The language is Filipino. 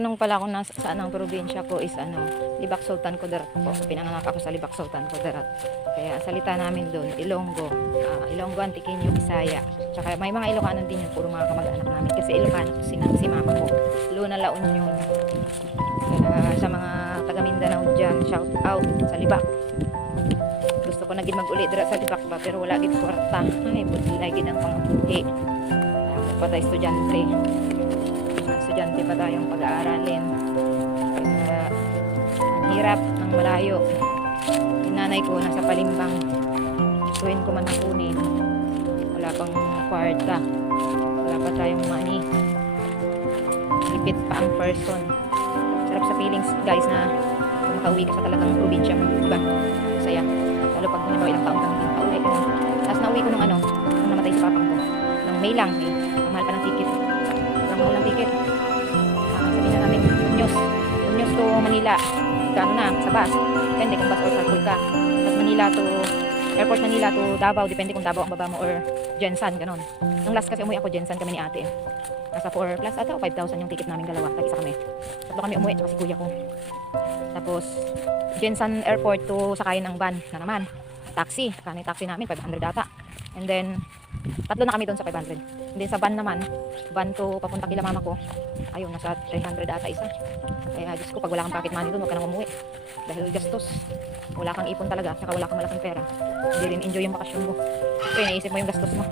Tanong pala kung nasa, saan ang probinsya ko is ano, Libak Sultan Kudarat po. Pinanganak ako sa Libak Sultan Kudarat. Kaya salita namin doon, Ilonggo. Ah, Ilonggo, Antiqueño, Bisaya. Tsaka may mga Ilocano din yun, puro mga kamag-anak namin. Kasi Ilocano si, si mama ko. Luna La Union. Kaya sa mga taga Mindanao dyan, shout out sa Libak. Gusto ko na gid mag-uli dira sa Libak ba, pero wala gid kwarta. Ay, buti lagi ng pangbuhi. Ako pa tayo estudyante estudyante pa tayong pag-aaralin. Kaya, ang hirap ng malayo. Yung nanay ko nasa palimbang. Gustuhin ko man kunin. Wala pang kwarta. Wala pa tayong money. Ipit pa ang person. Sarap sa feelings, guys, na makauwi ka sa talagang probinsya mo. Diba? Masaya. Lalo pag halimbawa ilang taon kang din pauwi. Tapos nauwi ko nung ano, nung namatay si papang ko. Nung May lang, May. Ang mahal pa ng ticket. Ang mahal ng ticket. Manila. Gano na, sa bus. Depende kung bus or carpool ka. Tapos Manila to, airport Manila to Davao. Depende kung Davao ang baba mo or Jensan, ganon. Nung last kasi umuwi ako, Jensan kami ni ate. Nasa 4 plus ata o 5,000 yung ticket namin dalawa. Tag-isa kami. Tatlo kami umuwi, tsaka si kuya ko. Tapos, Jensan Airport to sakayin ang van na naman. Taxi. Kani taxi namin, 500 ata. And then, tatlo na kami doon sa 500. And then sa van naman, van to papunta kila mama ko. Ayun, nasa 300 ata isa. Kaya Diyos ko, pag wala kang pocket money doon, huwag ka nang umuwi. Dahil gastos. Wala kang ipon talaga, saka wala kang malaking pera. Hindi rin enjoy yung bakasyon mo. Kaya naisip mo yung gastos mo.